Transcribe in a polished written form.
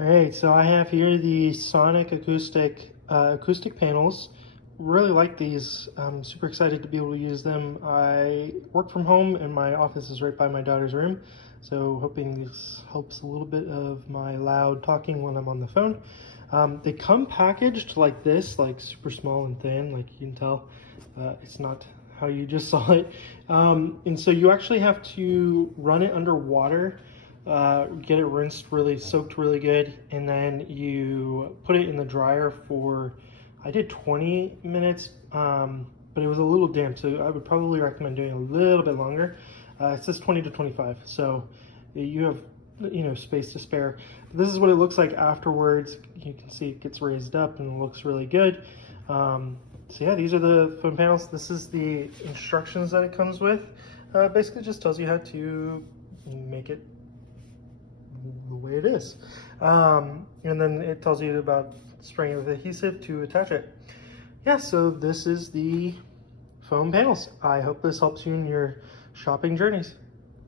All right, so I have here the Sonic acoustic panels. Really like these. I'm super excited to be able to use them. I work from home and my office is right by my daughter's room, so hoping this helps a little bit of my loud talking when I'm on the phone. They come packaged like this, like super small and thin, like you can tell. It's not how you just saw it. And so you actually have to run it under water, get it rinsed, soaked really good, and then you put it in the dryer for, I did 20 minutes, but it was a little damp, so I would probably recommend doing a little bit longer. It says 20 to 25, so you have space to spare. This is what it looks like afterwards. You can see it gets raised up and it looks really good. So yeah, these are the phone panels. This is the instructions that it comes with. Basically just tells you how to make it the way it is. And then it tells you about spraying it with adhesive to attach it. Yeah, so this is the foam panels. I hope this helps you in your shopping journeys.